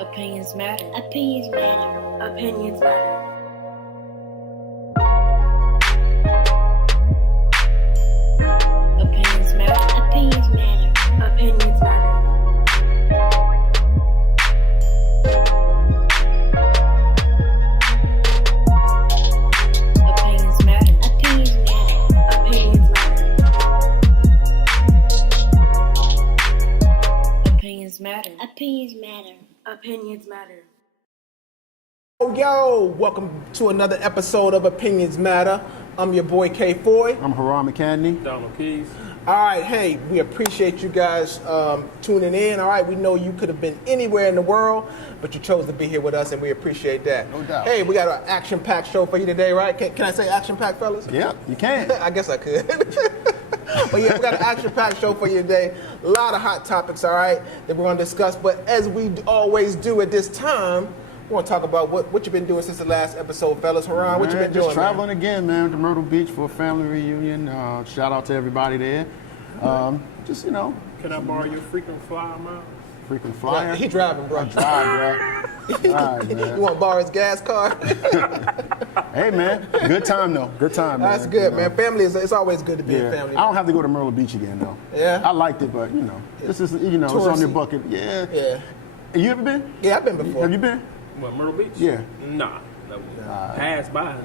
Opinions matter. Opinions matter. Opinions matter. Opinions matter. Opinions matter. Opinions matter. Opinions matter. Opinions matter. Opinions matter. Opinions matter. Opinions matter. Opinions matter. Yo, welcome to another episode of Opinions Matter. I'm your boy Foye. I'm Haroun McCadney. Donald Keys. All right, hey, we appreciate you guys tuning in. All right, we know you could have been anywhere in the world, but you chose to be here with us, and we appreciate that. No doubt. Hey, we got an action-packed show for you today, right? Can I say action-packed, fellas? Yeah, you can. I guess I could. But yeah, we got an action-packed show for you today. A lot of hot topics, all right, that we're going to discuss. But as we always do at this time, we want to talk about what you've been doing since the last episode, fellas. Haroun, what you been doing, just traveling again, man, to Myrtle Beach for a family reunion. Shout out to everybody there. Just, you know. Can I borrow your frequent flyer miles? Frequent flyer. He driving, bro. I drive, bro. All right, man. You want to borrow his gas card? Hey, man. Good time, though. Good time, man. That's good, You man. know. Family it's always good to be Yeah. a family. I don't have to go to Myrtle Beach again, though. Yeah? I liked it, but, you know. This is, you know, it's on your Touristy. bucket. Yeah. Yeah. You ever been? Yeah, I've been before. Have you been? What, Myrtle Beach? Yeah. Nah. Passed by,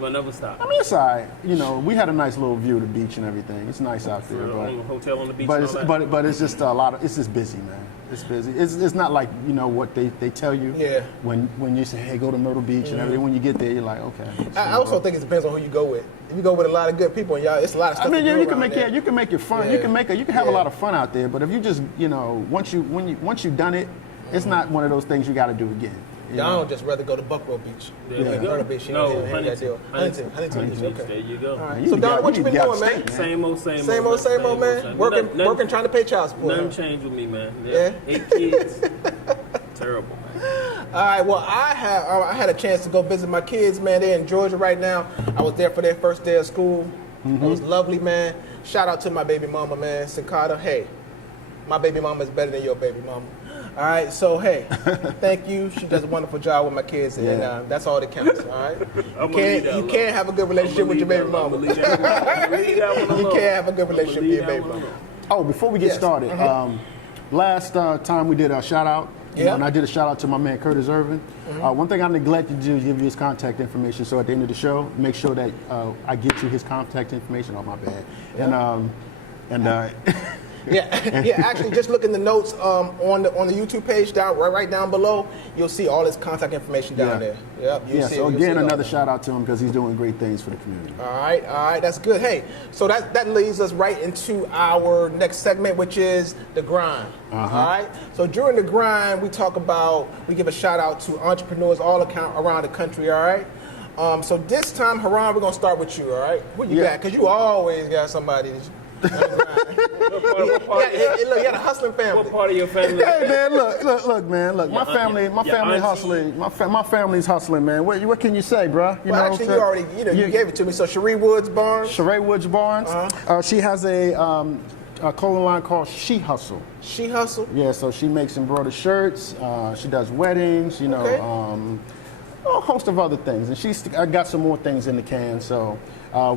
never stopped. I mean, it's all right. You know, we had a nice little view of the beach and everything. It's nice out there, but... On the hotel on the beach But and it's, all that. but it's just a lot of, it's just busy, man. It's busy. It's not like, you know, what they tell you Yeah. when you say, hey, go to Myrtle Beach and everything. When you get there, you're like, okay. I also think it depends on who you go with. If you go with a lot of good people, and y'all, it's a lot of stuff. I mean, to yeah, do you can around make there. it. You can make it fun. Yeah. You can have Yeah. a lot of fun out there. But if you just, you know, once you've done it, it's not one of those things you got to do again. You Y'all know? don't just rather go to Buckrow Beach. There you go. Myrtle Beach. No, Huntington Beach. Beach. Okay. There you go. All right. You So, need Don, to what get- you been you need to doing, get man? out of state, Same old, man. Nothing- Working, trying to pay child support. Nothing huh? changed with me, man. Yeah? 8 kids. Terrible, man. All right. Well, I had a chance to go visit my kids, man. They're in Georgia right now. I was there for their first day of school. It was lovely, man. Shout out to my baby mama, man, Sakata. Hey, my baby mama is better than your baby mama. All right. So hey, thank you. She does a wonderful job with my kids, and Yeah. that's all that counts. All right. I'ma You leave that can't alone. have a good relationship with your baby mama. I'ma leave that one You alone. can't have a good relationship with your I'ma leave baby that mama. one Oh, before we get Yes. started, last time we did a shout out, you Yeah. know, and I did a shout out to my man Curtis Irvin. One thing I neglected to do is give you his contact information. So at the end of the show, make sure that I get you his contact information. Oh, my bad. Yeah, Actually, just look in the notes on the YouTube page right down below. You'll see all his contact information down there. Yep. You'll Yeah. see So it, you'll see again, it all another there. shout out to him because he's doing great things for the community. All right, that's good. Hey, so that leads us right into our next segment, which is the grind. All right. So during the grind, we give a shout out to entrepreneurs all around the country. All right. So this time, Haroun, we're gonna start with you. All right. What you Yeah. got? Because you always got somebody. What part Look, you got a hustling family. What part of your family? Hey man, look, man, look. My Your family auntie. hustling. My family's hustling, man. What can you say, bruh? You Well, know, actually, you already, you gave it to me. So SHARAE Woods Barnes. SHARAE Woods Barnes. She has a clothing line called She Hustle. She hustle. Yeah, so she makes embroidered shirts. She does weddings. You know, Okay. a host of other things, and she's got some more things in the can. So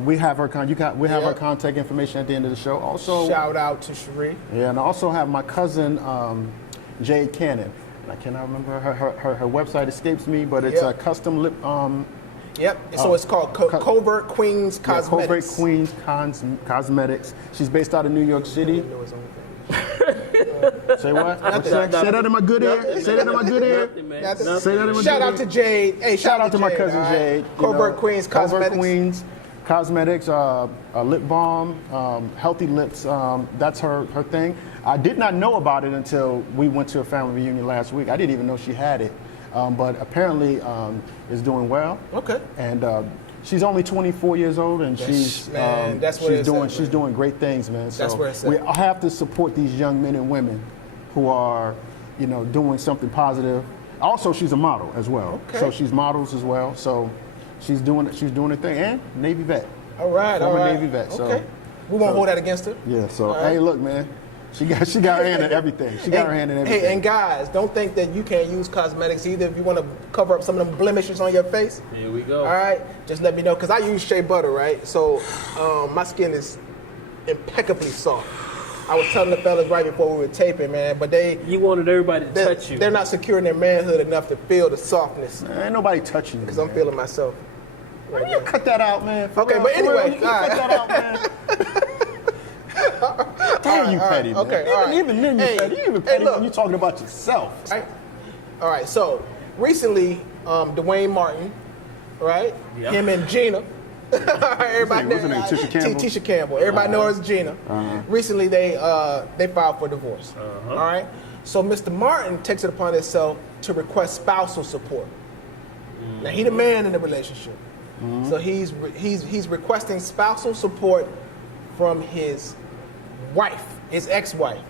we have her her contact information at the end of the show. Also, Shout out to SHARAE. yeah, and I also have my cousin Jade Cannon. I cannot remember her website escapes me, but it's Yeah. a custom lip. Yep. So it's called Covert Queens Yeah, Cosmetics. Covert Queens Cosmetics. She's based out of New York City. Say what? Say that in my good ear. Say that in my good ear. Nothing. Say that in my Shout good out ear. to Jade. Hey, Shout out to my cousin all right? Jade. you Covert know, Queens Covert Cosmetics. Queens Cosmetics, a lip balm, healthy lips. That's her thing. I did not know about it until we went to a family reunion last week. I didn't even know she had it, but apparently is doing well. Okay. And she's only 24 years old, and she's man, that's what it's at, man. she's doing great things, man. So That's where it's at. we have to support these young men and women who are, you know, doing something positive. Also, she's a model as well. Okay. So she's models as well. So she's doing her thing, and Navy vet. All right. Former all right. Navy vet. So Okay. We won't hold that against her. yeah. So All right. hey, look, man. She got her hand in everything. She got her hand in everything. Hey, and guys, don't think that you can't use cosmetics either if you want to cover up some of them blemishes on your face. Here we go. All right, just let me know because I use shea butter, right? So my skin is impeccably soft. I was telling the fellas right before we were taping, man, but you wanted everybody to touch you. They're not secure in their manhood enough to feel the softness. Man, ain't nobody touching you. Because I'm feeling myself. Right, you cut that out, man. Okay, real, but anyway, you cut that out, man. Damn, you petty, man. Okay, even then, you petty. You even petty when you talking about yourself. All right, so recently, Dwayne Martin, right? Yep. Him and Gina. Everybody What's her name? Tisha Campbell? Tisha Campbell. Everybody knows Gina. Recently, they filed for divorce. All right. So Mr. Martin takes it upon himself to request spousal support. Now he the man in the relationship, so he's requesting spousal support from his wife, his ex-wife.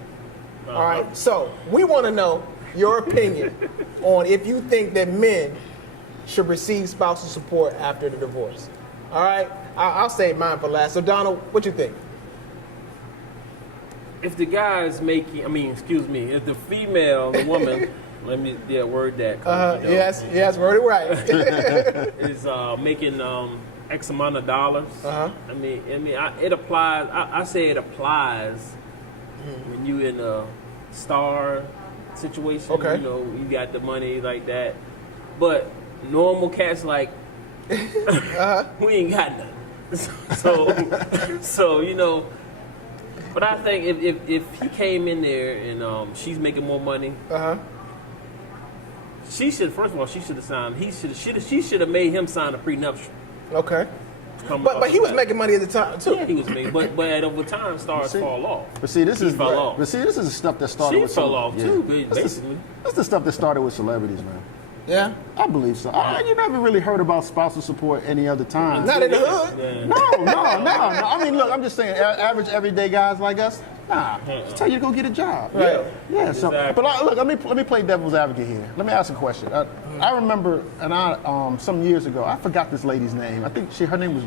All right. So we want to know your opinion on if you think that men should receive spousal support after the divorce. All right, I'll save mine for last. So, Donald, what you think? If the guy is making, if the female, the woman, let me word that. Yes, word it right. is making X amount of dollars. It applies. I say it applies when you in a star situation. Okay. You know, you got the money like that. But normal cats like. We ain't got nothing. So you know, but I think if he came in there and she's making more money, she should have signed. She should have made him sign a prenuptial. Okay. But he was making money at the time too. Yeah, he was making, but over time stars fall off. But see, this is off. But see, this is the stuff that started. She with fell off too, basically. That's the stuff that started with celebrities, man. Yeah, I believe so. You never really heard about spousal support any other time. Not in the hood. Yeah. No. I mean, look, I'm just saying, average, everyday guys like us, just tell you to go get a job. Right. Yeah. So, Exactly. but look, let me play devil's advocate here. Let me ask a question. I remember, some years ago, I forgot this lady's name. I think her name was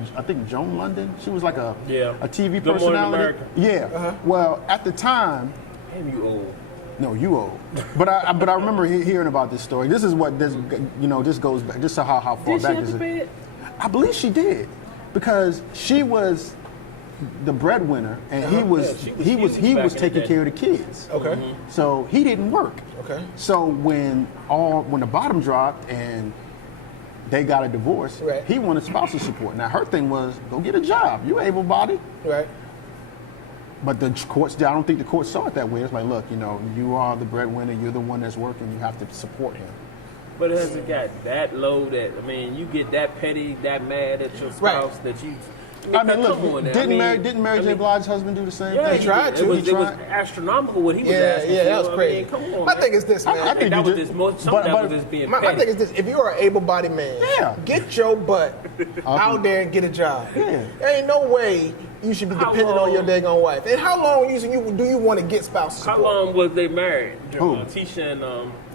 Joan London. She was like a TV Good Morning personality. America. Yeah. Well, at the time. Damn, you old. No, you old. But I remember hearing about this story. This is what this goes back. This is how far Did she back have this to pay is. it? I believe she did, because she was the breadwinner, and he was back in taking the care of the kids. Okay. So he didn't work. Okay. So when the bottom dropped and they got a divorce, Right. he wanted spousal support. Now her thing was, go get a job. You able-bodied. Right. But the courts, I don't think the court saw it that way. It's like, look, you are the breadwinner. You're the one that's working. You have to support him. But has it got that low that you get that petty, that mad at your spouse that you? Look, didn't Mary J. Blige's husband do the same Yeah, thing? He tried to. It was astronomical what he was asking for. That was crazy. Come on, My man. thing is this, man. I think that was just most. Some of that was just being My petty. thing is this: if you are an able-bodied man, get your butt out there and get a job. Yeah. There ain't no way you should be dependent on your daggone wife. And how long do you want to get spousal support? How long was they married? Who? Tisha and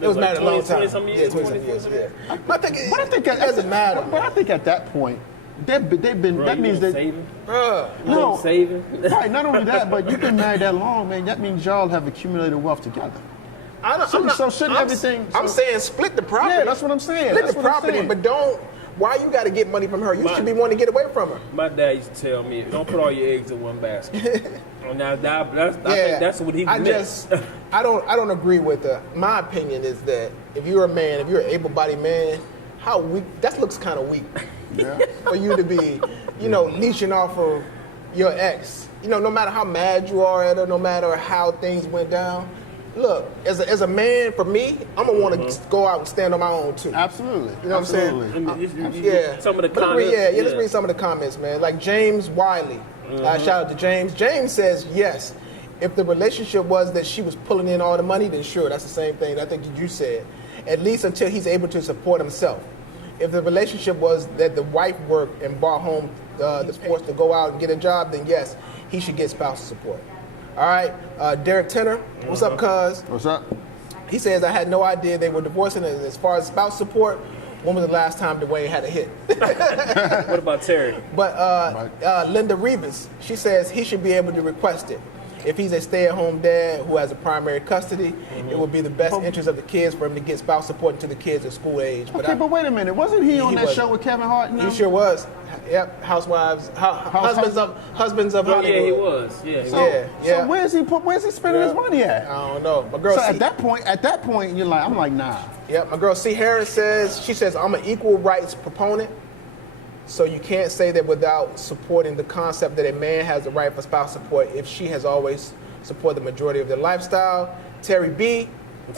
It was married a long time. 20-some years. 20-some years. Yeah. But I think it doesn't matter. But I think at that point, they've been. Bro, that means that. saving. No, saving. right. Not only that, but you've been married that long, man. That means y'all have accumulated wealth together. I'm saying split the property. Yeah, that's what I'm saying. Split the property, but don't. Why you got to get money from her? You should be wanting to get away from her. My dad used to tell me, "Don't put all your eggs in one basket." I think that's what he meant. I don't agree with her. My opinion is that if you're a man, if you're an able-bodied man, how weak? That looks kind of weak. Yeah. For you to be, leeching off of your ex. No matter how mad you are at her, no matter how things went down. Look, as a man, for me, I'm gonna want to go out and stand on my own too. Absolutely. You know what I'm saying? Yeah. Some of the comments. Let's read some of the comments, man. Like James Wiley. Shout out to James. James says, yes, if the relationship was that she was pulling in all the money, then sure, that's the same thing I think you said. At least until he's able to support himself. If the relationship was that the wife worked and brought home the forced to go out and get a job, then yes, he should get spousal support. All right, Derek Tenner, what's up, cuz? What's up? He says, I had no idea they were divorcing. As far as spouse support, when was the last time Dwayne had a hit? What about Terry? But Linda Rivas, she says he should be able to request it. if he's a stay-at-home dad who has a primary custody, it would be the best interest of the kids for him to get spouse support until the kids are school age. But wait a minute, wasn't he on that show with Kevin Hart? He sure was. Yep, Housewives, husbands of Hollywood. Yeah, he was. Yeah, he was. Yeah. So where's he spending his money at? I don't know. My girl. So at that point, you're like, I'm like, nah. Yep, my girl C. Harris says, I'm an equal rights proponent. So you can't say that without supporting the concept that a man has the right for spouse support if she has always supported the majority of their lifestyle. Terry B.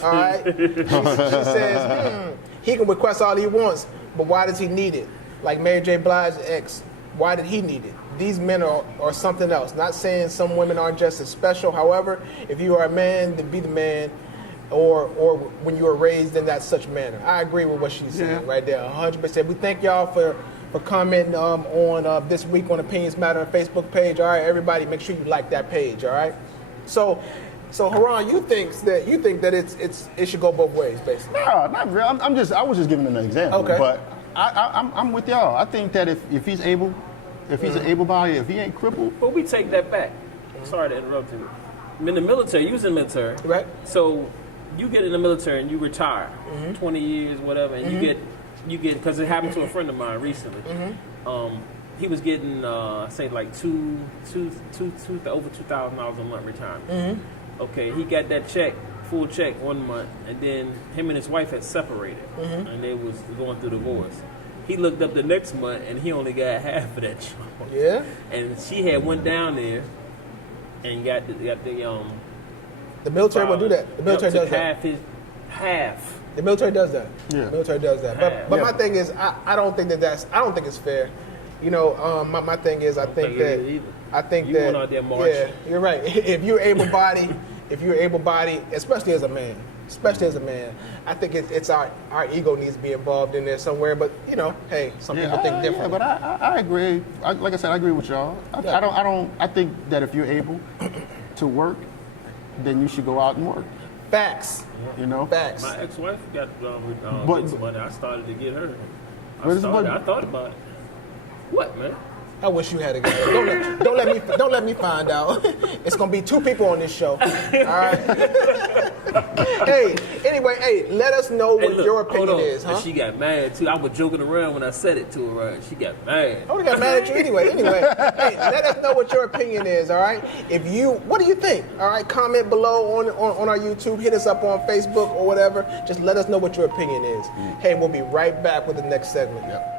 All right. She says, he can request all he wants, but why does he need it? Like Mary J. Blige's ex, why did he need it? These men are something else. Not saying some women aren't just as special. However, if you are a man, then be the man, or when you are raised in that such manner. I agree with what she's saying right there, 100%. We thank y'all for commenting on this week on Opinions Matter on Facebook page. All right, everybody, make sure you like that page. All right. So Haroun, you think that it should go both ways, basically? No, not really. I was just giving an example. Okay. But I'm with y'all. I think that if he's able, if he's an able-bodied, if he ain't crippled. But we take that back. Sorry to interrupt you. In the military, you was in the military. Right. So you get in the military and you retire, 20 years, whatever, and you get, because it happened to a friend of mine recently. He was getting, say, like over $2,000 a month retirement. Okay, he got that full check 1 month, and then him and his wife had separated, and they was going through divorce. He looked up the next month, and he only got half of that check. Yeah. And she had went down there and got the The military will do that. The military does that. Half. The military does that. Yeah. The military does that. But my thing is, I don't think I don't think it's fair. You know, my thing is, I think that you went out there marching. Yeah, you're right. If you're able-bodied, especially as a man, I think it's our ego needs to be involved in there somewhere. But you know, hey, some people think different. Yeah, but I agree. Like I said, I agree with y'all. I think that if you're able to work, then you should go out and work. Facts. You know. Facts. My ex-wife got some money. I started to get her. I thought about it. What, man? I wish you had a guy. Don't let me find out. It's gonna be 2 people on this show. All right. Anyway, let us know what your opinion is, huh? And she got mad too. I was joking around when I said it to her. Right? She got mad. I would have got mad at you anyway. Hey, let us know what your opinion is. All right. What do you think? All right. Comment below on our YouTube. Hit us up on Facebook or whatever. Just let us know what your opinion is. Hey, we'll be right back with the next segment. Yep.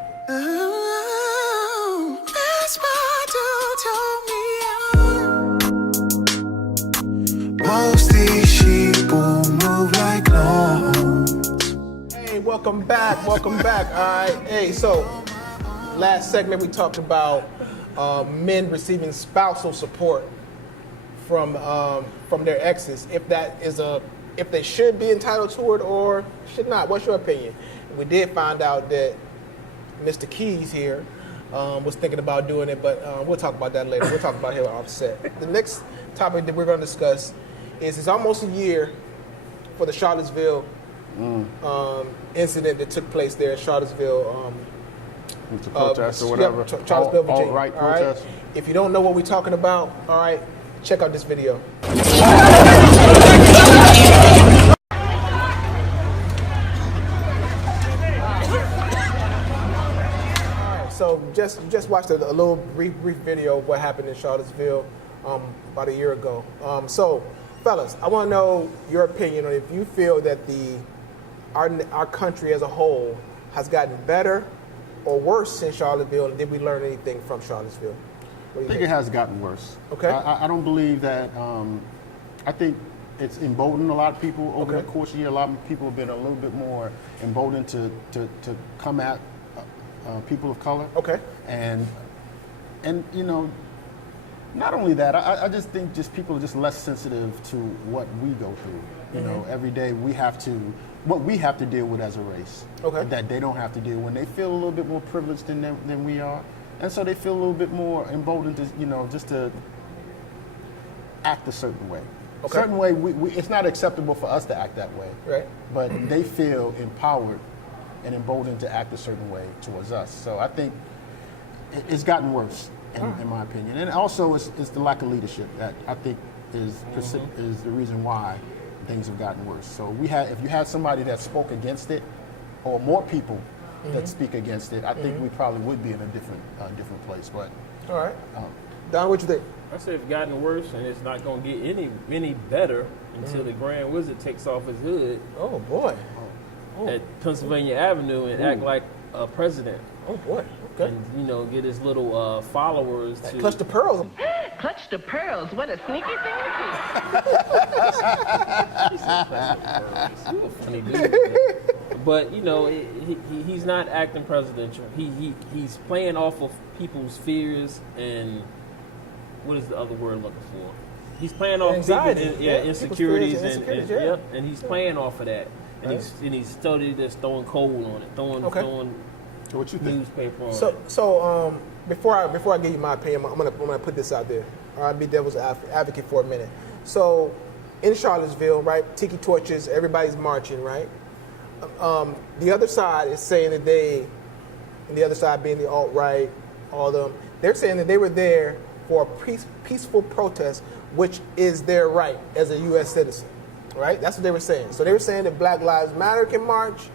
Most these sheep will move like lawns. Hey, welcome back. All right. Hey, so last segment we talked about men receiving spousal support from their exes. If they should be entitled to it or should not. What's your opinion? We did find out that Mr. Keys here was thinking about doing it, but we'll talk about that later. We'll talk about him offset. The next topic that we're going to discuss is it's almost a year for the Charlottesville incident that took place there in Charlottesville. It's a protest or whatever. Charlottesville, Virginia. All right, protest. Right? If you don't know what we're talking about, all right, check out this video. So just watched a little brief video of what happened in Charlottesville about a year ago. So, fellas, I want to know your opinion on if you feel that our country as a whole has gotten better or worse since Charlottesville, and did we learn anything from Charlottesville? I think it has gotten worse. Okay. I don't believe that. I think it's emboldened a lot of people over the course of the year. A lot of people have been a little bit more emboldened to come at people of color. Okay. And you know, not only that, I just think people are just less sensitive to what we go through. You know, every day what we have to deal with as a race. Okay. That they don't have to deal when they feel a little bit more privileged than we are. And so they feel a little bit more emboldened to, you know, just to act a certain way. Okay. A certain way, it's not acceptable for us to act that way. Right. But they feel empowered and emboldened to act a certain way towards us. So I think it's gotten worse, in my opinion. And also, it's the lack of leadership. That I think is the reason why things have gotten worse. So if you had somebody that spoke against it, or more people that speak against it, I think we probably would be in a different place. But all right, Don, what you think? I said it's gotten worse, and it's not going to get any better until the Grand Wizard takes off his hood Oh boy. at Pennsylvania Avenue and act like a president. Oh boy. Okay. And get his little followers to Clutch the pearls. Clutch the pearls. What a sneaky thing You're a funny dude. But he's not acting presidential. He's playing off of people's fears and what is the other word I'm looking for? He's playing off Anxiety. people's Yeah, insecurities people's fears and and insecurities, and he's playing off of that. And he's studied this throwing coal on it, throwing so what you think? newspaper on it. So before I give you my opinion, I'm gonna put this out there. All right, be devil's advocate for a minute. So in Charlottesville, right, tiki torches, everybody's marching, right? The other side is saying that and the other side being the alt-right, all of them, they're saying that they were there for a peaceful protest, which is their right as a U.S. citizen, right? That's what they were saying. So they were saying that Black Lives Matter can march,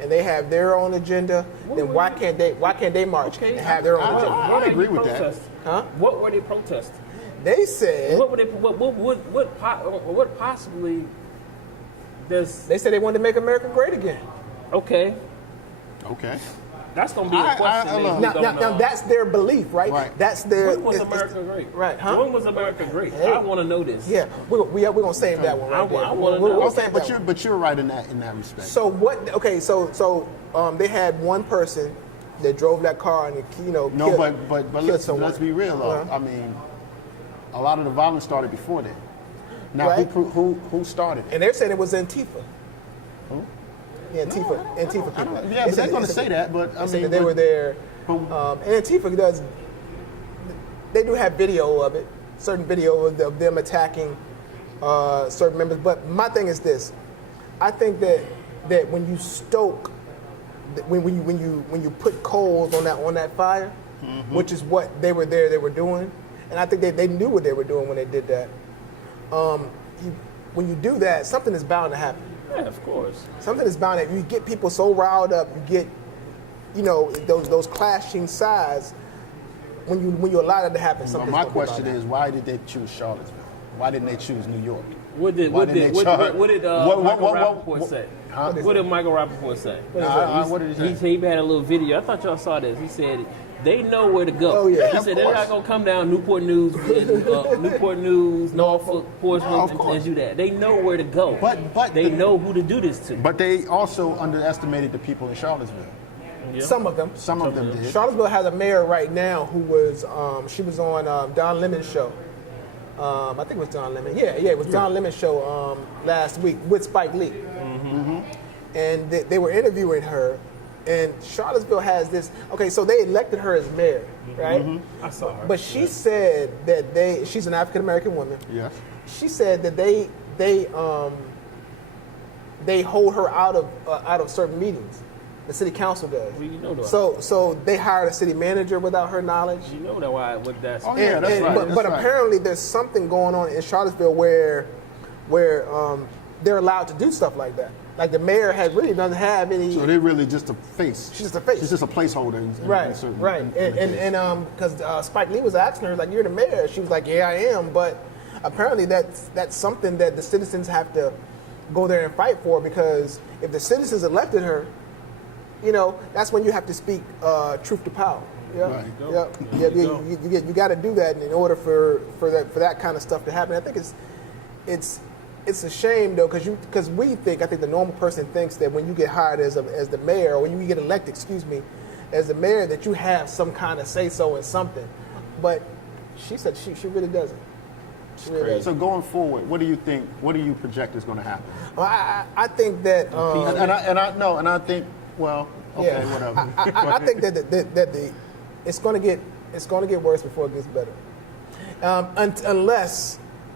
and they have their own agenda. Then why can't they march and have their own agenda? I agree with that. Huh? What were they protesting? They said What possibly does? they said they wanted to make America great again. Okay, Okay. that's gonna be a question. Now that's their belief, right? Right. That's their. When was it's- America great? Right, huh? When was America great? Hey. I want to know this. Yeah, we're gonna save that one right there. I wanna We'll know. save that one. But you're right in that respect. So what? Okay, so they had one person that drove that car and no, killed, but killed let's someone. be real though. Uh-huh. I mean, a lot of the violence started before then. Now Right. who started it? And they're saying it was Antifa. Who? Yeah, Antifa people. Yeah, but they're going to say that. But I They say mean, that they were there. but- And Antifa does. They do have video of it, certain video of them attacking certain members. But my thing is this: I think that when you stoke, when you put coals on that fire, which is what they were doing, and I think they knew what they were doing when they did that. When you do that, something is bound to happen. Yeah, of course. Something is bound to. You get people so riled up. You get, those clashing sides. When you allow that to happen, But something's my gonna be bound question to is, happen. why did they choose Charlottesville? Why didn't they choose New York? What did Why didn't they charge- Michael Rappaport say? Huh? What did Michael Rappaport say? What did he say? He had a little video. I thought y'all saw this. He said they know where to go. Oh, yeah. He Of said they're course. not gonna come down Newport News, Norfolk, Portsmouth, and do that. They know where to go. But they know who to do this to. But they also underestimated the people in Charlottesville. Yeah. Some of them. Some of them did. Charlottesville has a mayor right now who was she was on Don Lemon's show. I think it was Don Lemon. Yeah, it was Don Lemon's show last week with Spike Lee. And they were interviewing her. And Charlottesville has this. Okay, so they elected her as mayor, right? I saw her. But she said that she's an African American woman. Yes. She said that they hold her out of certain meetings. The city council does. Well, you know that. So they hired a city manager without her knowledge. You know that why what that's. Oh, yeah, that's right. But that's right. apparently there's something going on in Charlottesville where they're allowed to do stuff like that. Like the mayor doesn't have any. So they're really just a face. She's just a face. She's just a placeholder. In Right, certain- right, in the case. and because Spike Lee was asking her, like, you're the mayor. She was like, yeah, I am. But apparently that's something that the citizens have to go there and fight for, because if the citizens elected her, that's when you have to speak truth to power. Right. You got to do that in order for that kind of stuff to happen. I think it's a shame though, because I think the normal person thinks that when you get hired as the mayor, or when you get elected, as the mayor, that you have some kind of say so in something. But she said she really doesn't. She really doesn't. So going forward, what do you think? What do you project is going to happen? Well, I think that I think okay, whatever. I think that it's going to get worse before it gets better,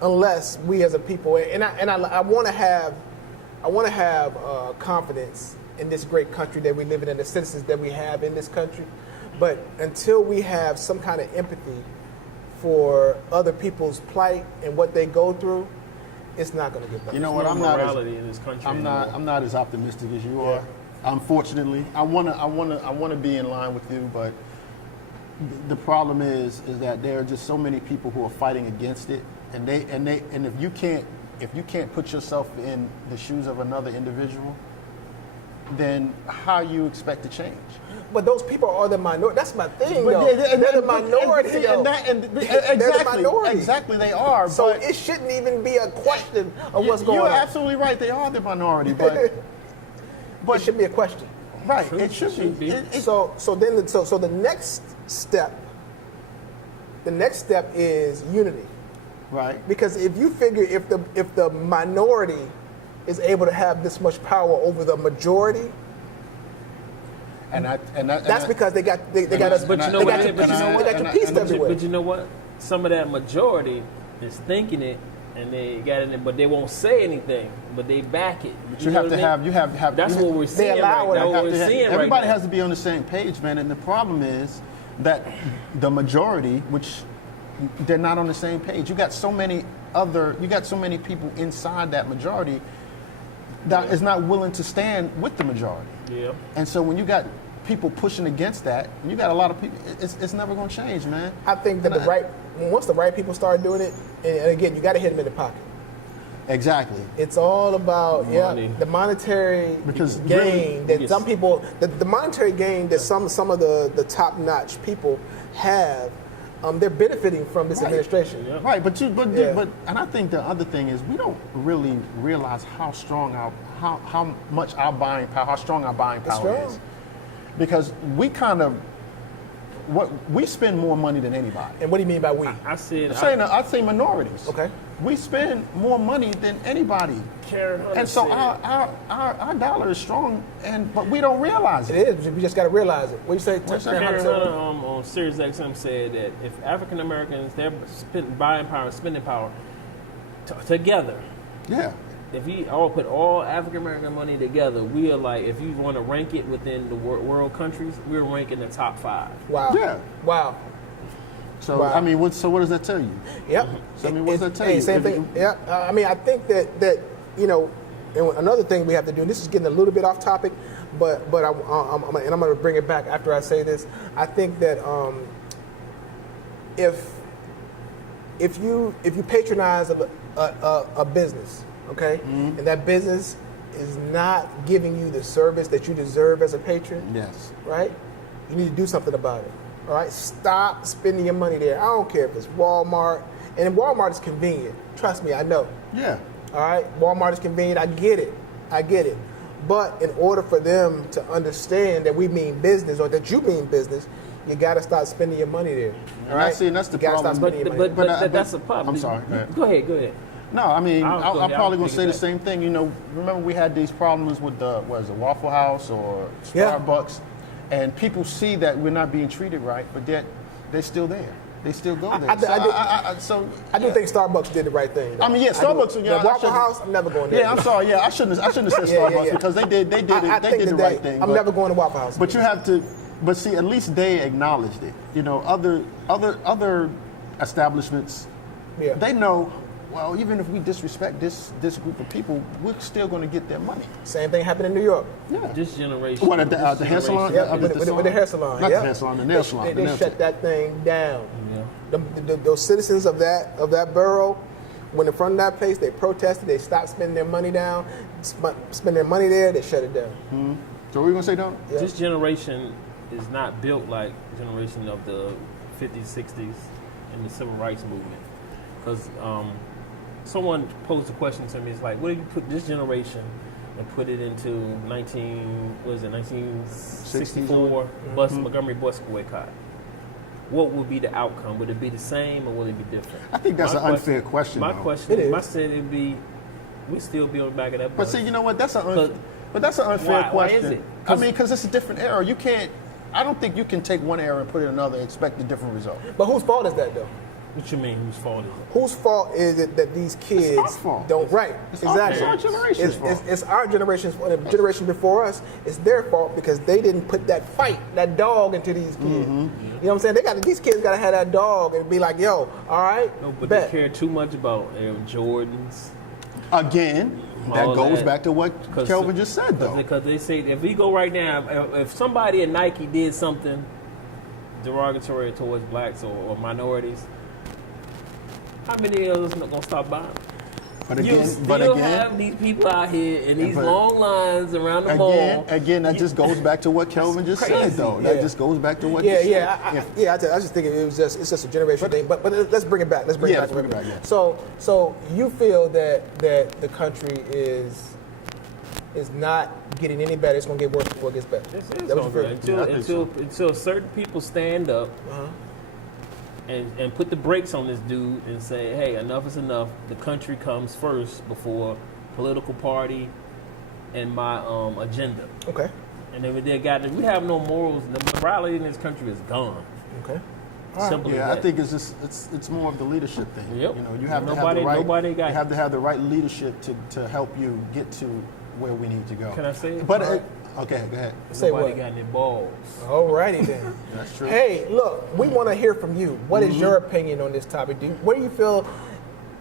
unless we as a people, and I want to have confidence in this great country that we live in and the citizens that we have in this country, but until we have some kind of empathy for other people's plight and what they go through, it's not going to get better. You know what? There's no morality in this country anymore. I'm not as optimistic as you are. Unfortunately, I wanna be in line with you, but the problem is that there are just so many people who are fighting against it, and if you can't put yourself in the shoes of another individual, then how you expect to change? But those people are the minority. That's my thing, though. They're the minority, though. They're the minority. Exactly, they are. So but it shouldn't even be a question of what's going on. You're absolutely right. They are the minority, but it should be a question. Right, it should be. So the next step is unity. Right. Because if you figure if the minority is able to have this much power over the majority, that's because they got us. But you know what? They got your piece everywhere. But you know what? Some of that majority is thinking it, and they got it, but they won't say anything. But they back it. You have to have. That's what we're seeing right now. Everybody has to be on the same page, man. And the problem is that the majority, which they're not on the same page. You got so many people inside that majority that is not willing to stand with the majority. Yeah. And so when you got people pushing against that, you got a lot of people. It's never going to change, man. I think that once the right people start doing it, and again, you got to hit them in the pocket. Exactly. It's all about the monetary gain that some people, the monetary gain that some of the top notch people have. They're benefiting from this administration. Yeah. Right, but and I think the other thing is we don't really realize how strong how much our buying power, how strong our buying power is, because we spend more money than anybody. And what do you mean by we? I say minorities. Okay. We spend more money than anybody, and so our dollar is strong, but we don't realize it. It is. We just got to realize it. What do you say? Karen on Sirius XM said that if African Americans, their buying power, spending power together. Yeah. If we all put all African American money together, we are like, if you want to rank it within the world countries, we're ranking the top 5. Wow. Yeah. Wow. So I mean, what does that tell you? Yep. So I mean, what does that tell you? Same thing. Yeah. I mean, I think that and another thing we have to do. And this is getting a little bit off topic, but I'm going to bring it back after I say this. I think that if you patronize a business, okay, and that business is not giving you the service that you deserve as a patron, yes, right, you need to do something about it. All right, stop spending your money there. I don't care if it's Walmart, and Walmart is convenient. Trust me, I know. Yeah. All right, Walmart is convenient. I get it. But in order for them to understand that we mean business or that you mean business, you got to start spending your money there. All right, that's the problem. But that's a problem. I'm sorry. Go ahead. No, I mean, I'm probably going to say the same thing. You know, remember we had these problems with the Waffle House or Starbucks, and people see that we're not being treated right, but yet they're still there. They still go there. I do think Starbucks did the right thing. Though. I mean, Starbucks. The Waffle House, I'm never going there. Yeah, I'm sorry. Yeah, I shouldn't have said Starbucks because they did the right thing. I'm never going to Waffle House. But you have to. But see, at least they acknowledged it. You know, other establishments, they know. Well, even if we disrespect this group of people, we're still going to get their money. Same thing happened in New York. Yeah. This generation. What, at the hair salon? Yeah, with the hair salon. Not the hair salon, the nail salon. They shut that thing down. Yeah. Those citizens of that borough, when in front of that place, they protested. They stopped spending their money down, spend their money there. They shut it down. Mm-hmm. So what are you going to say, Don? Yeah. This generation is not built like the generation of the 50s, 60s, and the civil rights movement. Because someone posed a question to me. It's like, what if you put this generation and put it into 1964 Montgomery bus boycott? What would be the outcome? Would it be the same or would it be different? I think that's an unfair question. It is. I said it'd be, we'd still be on the back of that bus. But see, you know what? That's an unfair question. Why is it? I mean, because it's a different era. You can't. I don't think you can take one era and put it in another and expect a different result. But whose fault is that, though? What you mean? Whose fault is it? Whose fault is it that these kids our fault. don't right? Exactly. It's our generation's fault. It's our generation's fault. The generation before us, it's their fault because they didn't put that fight, that dog into these kids. You know what I'm saying? These kids gotta have that dog and be like, yo, all right. No, but bet. they care too much about Jordans. Again, that All goes that. back to what Kelvin just said, though. Because they say if we go right now, if somebody at Nike did something derogatory towards blacks or minorities, how many of us are gonna stop buying? But You again, still have these people out here in these long lines around the mall. Again, that just goes back to what Kelvin just said, crazy. though. That just goes back to what he said. I just think I was just a generation thing. But let's bring it back. Let's bring it back. Yeah. So you feel that the country is not getting any better. It's going to get worse before it gets better. This is That what you feel? until certain people stand up and put the brakes on this dude and say, hey, enough is enough. The country comes first before political party and my agenda. Okay. And if we have no morals, the morality in this country is gone. Okay. Simple as Yeah, that. I think it's more of the leadership thing. Yep. You know, you have to Nobody have the right leadership to help you get to where we need to go. Can I say it? But okay, go ahead. Say Nobody what? got any balls. All righty then. That's true. Hey, look, we want to hear from you. What is your opinion on this topic? Where do you feel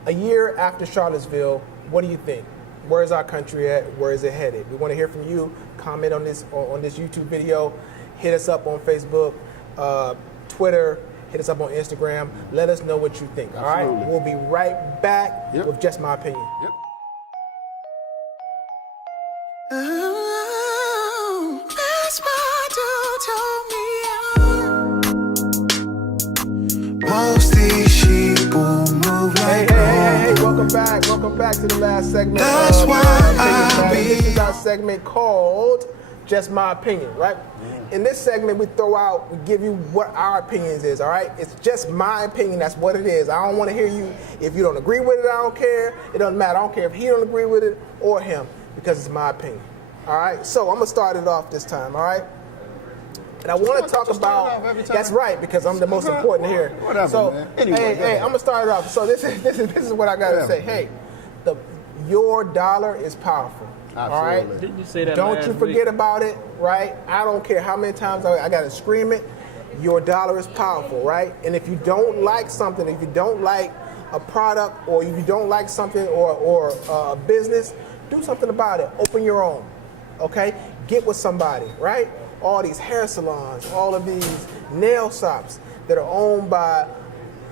a year after Charlottesville? What do you think? Where is our country at? Where is it headed? We want to hear from you. Comment on this YouTube video. Hit us up on Facebook, Twitter. Hit us up on Instagram. Let us know what you think. All right. Absolutely. We'll be right back with Just My Opinion. Yep. That's my most these sheep will move like Hey, welcome back. Welcome back to the last segment. That's of why My Opinion. I This is be- our segment called Just My Opinion, right? In this segment, we give you what our opinions is, all right? It's just my opinion. That's what it is. I don't want to hear you. If you don't agree with it, I don't care. It doesn't matter. I don't care if he don't agree with it or him because it's my opinion, all right? So I'm going to start it off this time, all right? And I want to talk about, that's right, because I'm the most important here. Whatever, so, man. Anyway, hey, I'm going to start it off. So this is what I got to say. Hey, your dollar is powerful. All right. Absolutely. Didn't you say that Don't last you week? forget about it, right? I don't care how many times I got to scream it. Your dollar is powerful, right? And if you don't like something, if you don't like a product, or if you don't like something or a business, do something about it. Open your own, okay? Get with somebody, right? All these hair salons, all of these nail shops that are owned by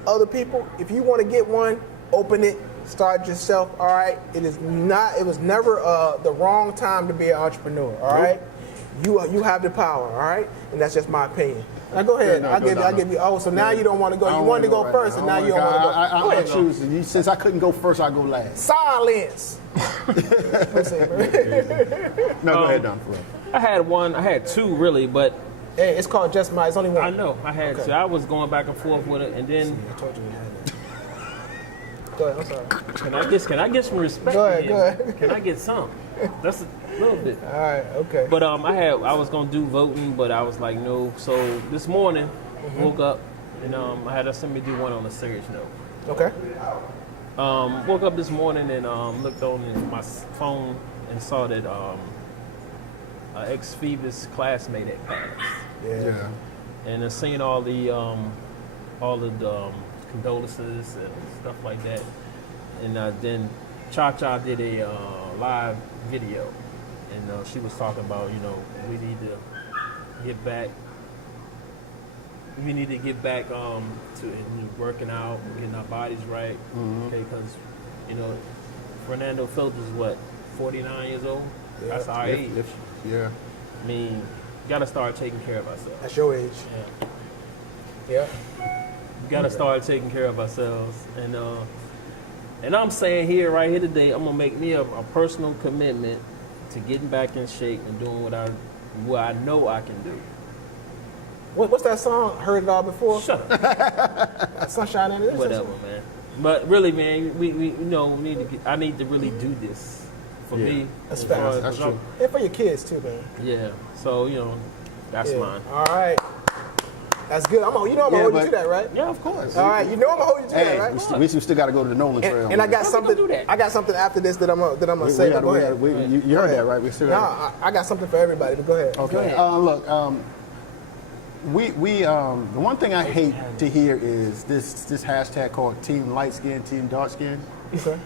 other people. If you want to get one, open it. Start yourself, all right? It was never the wrong time to be an entrepreneur, all right? You have the power, all right? And that's just my opinion. Now go ahead. I'll give you. Oh, so now you don't want to go. You wanted to go first, and now you don't want to go. Go I'm ahead. choosing. Since I couldn't go first, I go last. Silence. No, go ahead, Don. For real. I had two really, but Hey, it's called Just My. It's only one. I know I had two. I was going back and forth with it, and then I told you you had it. Go ahead. I'm sorry. can I get some respect? Go ahead, here? go ahead. Can I get some? That's a little bit. All right. Okay. But I was gonna do voting, but I was like no. So this morning, woke up and I had somebody do one on a serious note. Okay. Woke up this morning and looked on my phone and saw that an ex-Phoebus classmate had passed. Yeah. And I seen all the condolences and stuff like that. And then Cha-Cha did a live video, and she was talking about, we need to get back. We need to get back to working out, getting our bodies right. Okay, because Fernando Phillips is what, 49 years old. Yeah. That's our age. Yeah. I mean, we gotta start taking care of ourselves. That's your age. Yeah. Yeah. We gotta start taking care of ourselves, and I'm saying right here today, I'm gonna make me a personal commitment to getting back in shape and doing what I know I can do. What's that song? Heard it all before? Shut up. Sunshine in it. Whatever, man. But really, man, we need to. I need to really do this for me. That's as far fast. as- That's true. And for your kids too, man. Yeah. So that's Yeah. mine. All right. That's good. I'm gonna hold you to that, right? Yeah, of course. All right, you know I'm gonna hold you to Hey, that, right? we still got to go to the Nolan Trail. And I got How we something. gonna do that? I got something after this that I'm gonna say. Go ahead. You heard that, right? We still got. Nah, I got something for everybody. But go ahead. Okay. Look, the one thing I hate to hear is this hashtag called Team Light Skin, Team Dark Skin. Okay.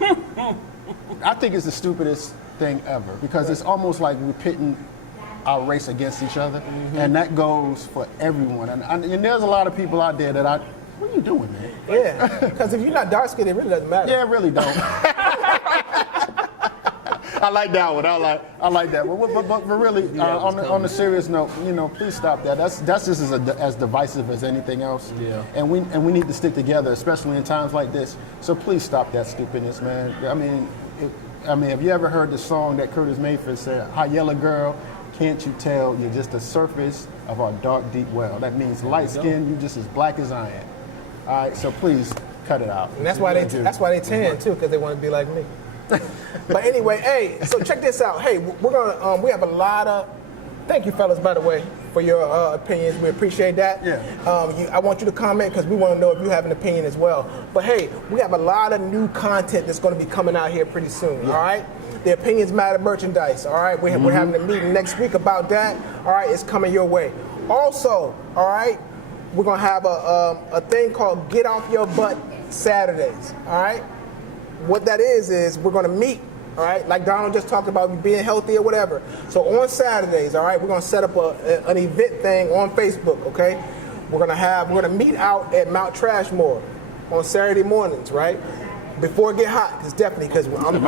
I think it's the stupidest thing ever because it's almost like we're pitting our race against each other, and that goes for everyone. And there's a lot of people out there that what are you doing, man? Yeah, because if you're not dark skinned, it really doesn't matter. Yeah, it really don't. I like that one. I like that. But really, on the serious note, please stop that. That's just as divisive as anything else. Yeah. And we need to stick together, especially in times like this. So please stop that stupidness, man. I mean, have you ever heard the song that Curtis Mayfield said, "Hi, yellow girl, can't you tell you're just the surface of our dark, deep well?" That means light skin, you just as black as I am. All right, so please cut it out. And that's why they tan too, because they want to be like me. But anyway, hey, so check this out. Hey, we're gonna we have a lot of. Thank you, fellas, by the way, for your opinions. We appreciate that. Yeah. I want you to comment because we want to know if you have an opinion as well. But hey, we have a lot of new content that's going to be coming out here pretty soon. Yeah. All right. The Opinions Matter merchandise. All right. We're having a meeting next week about that. All right. It's coming your way. Also, all right, we're gonna have a thing called Get Off Your Butt Saturdays. All right. What that is we're gonna meet. All right, like Donald just talked about being healthy or whatever. So on Saturdays, all right, we're gonna set up an event thing on Facebook. Okay, we're gonna meet out at Mount Trashmore on Saturday mornings, right? Before it get hot, because I'm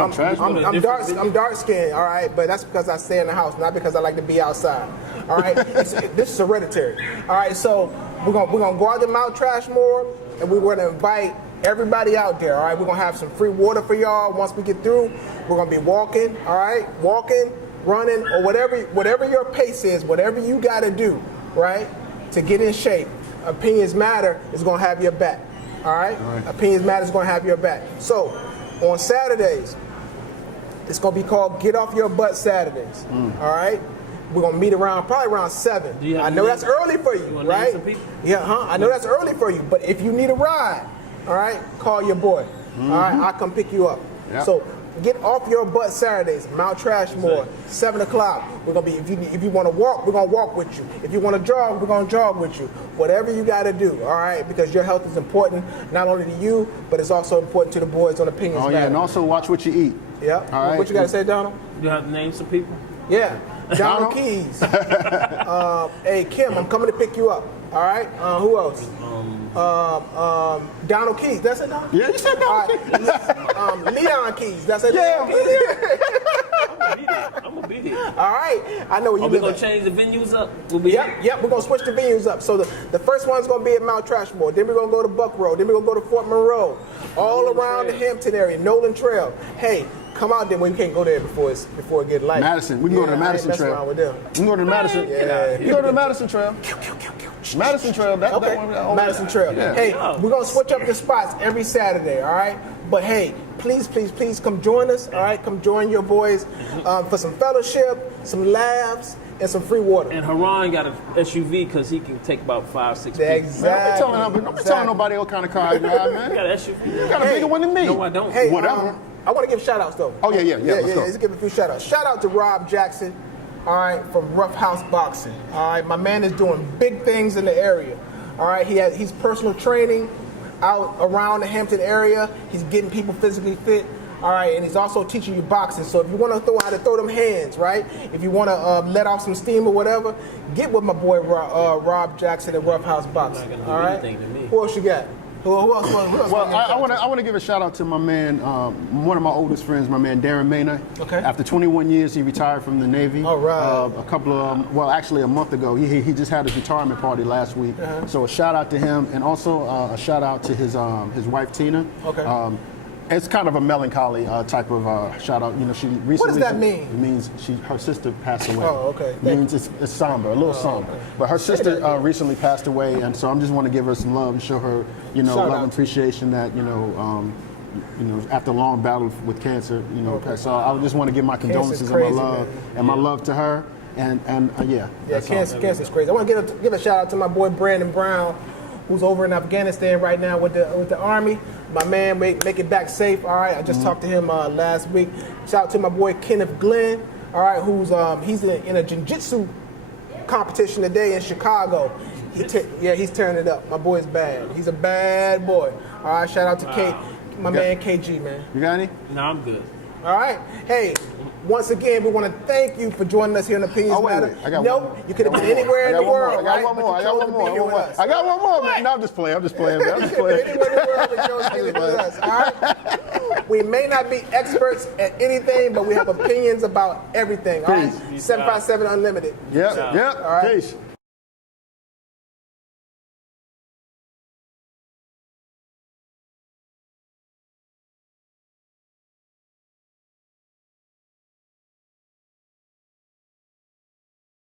dark skinned, all right, but that's because I stay in the house, not because I like to be outside. All right, this is hereditary. All right, so we're gonna go out to Mount Trashmore and we're gonna invite everybody out there, all right? We're going to have some free water for y'all once we get through. We're going to be walking, all right? Walking, running, or whatever your pace is, whatever you got to do, right, to get in shape. Opinions Matter is going to have your back, all right? Opinions Matter is going to have your back. So, on Saturdays, it's going to be called Get Off Your Butt Saturdays, all right? We're going to meet probably around 7. I know that's early for you, right? Yeah, I know that's early for you, but if you need a ride, all right, call your boy. All right, I'll come pick you up. Yep. So Get Off Your Butt Saturdays, Mount Trashmore, 7 o'clock. We're gonna be if you want to walk, we're gonna walk with you. If you want to jog, we're gonna jog with you. Whatever you got to do, all right, because your health is important not only to you, but it's also important to the boys on Opinions Matter. Oh yeah, and also watch what you eat. Yep. All right. What you got to say, Donald? You have to name some people. Yeah, Donald Keys. Hey Kim, I'm coming to pick you up. All right. Who else? Donald Keys. That's it, Donald? Yeah, you said Donald Keys. Leon Keys. That's it. Yeah. I'm gonna be there. All right. I know where you we live. gonna change the venues up? We'll be here. Yep. We're gonna switch the venues up. So the first one's gonna be at Mount Trashmore. Then we're gonna go to Buck Road. Then we're gonna go to Fort Monroe. All around the Hampton area, Nolan Trail. Hey, come out there. We can't go there before it get light. Madison. We can go to the Madison Trail. Around with them. We can go to the Madison. Yeah. We go to the Madison Trail. Madison Trail. That one. Madison Trail. Yeah. Hey, we're gonna switch up the spots every Saturday. All right. But hey, please come join us. All right. Come join your boys for some fellowship, some laughs, and some free water. And Haroun got an SUV because he can take about 5-6 people. Exactly. Don't be telling nobody what kind of car you drive, man. He got an SUV. You got a bigger one than me. No, I don't. Hey, whatever. I want to give shout outs though. Oh yeah. Let's go. Let's give a few shout outs. Shout out to Rob Jackson, all right, from Rough House Boxing. All right, my man is doing big things in the area. All right, he's personal training out around the Hampton area. He's getting people physically fit. All right, and he's also teaching you boxing. So if you want to how to throw them hands, right? If you want to let off some steam or whatever, get with my boy Rob Jackson at Rough House Boxing. All right. Who else you got? Who else? Well, I want to give a shout out to my man, one of my oldest friends, my man Darren Maynard. Okay. After 21 years, he retired from the Navy. All right. Actually a month ago, he just had his retirement party last week. So a shout out to him, and also a shout out to his wife Tina. Okay. It's kind of a melancholy type of shout out. You know, she recently. What does that mean? It means her sister passed away. Oh, okay. It means it's somber, a little somber. Okay. But her sister recently passed away, and so I'm just want to give her some love and show her, love and appreciation that after a long battle with cancer, So I just want to give my condolences and my love my love to her. And Yeah, that's cancer's crazy. I want to give a shout out to my boy Brandon Brown, who's over in Afghanistan right now with the Army. My man make it back safe. All right, I just talked to him last week. Shout out to my boy Kenneth Glenn. All right, who's he's in a jiu-jitsu competition today in Chicago. He's turning it up. My boy's bad. He's a bad boy. All right, shout out to man KG, man. You got any? No, I'm good. All right. Hey, once again, we want to thank you for joining us here in Opinions Matter. I got one more. You could have been anywhere in the world. I got one more. I got one more, man. No, I'm just playing, man. I'm just playing. Anywhere in the world, but chose to be with us. All right. We may not be experts at anything, but we have opinions about everything. All right. 757 Unlimited. Yep. All right. Peace.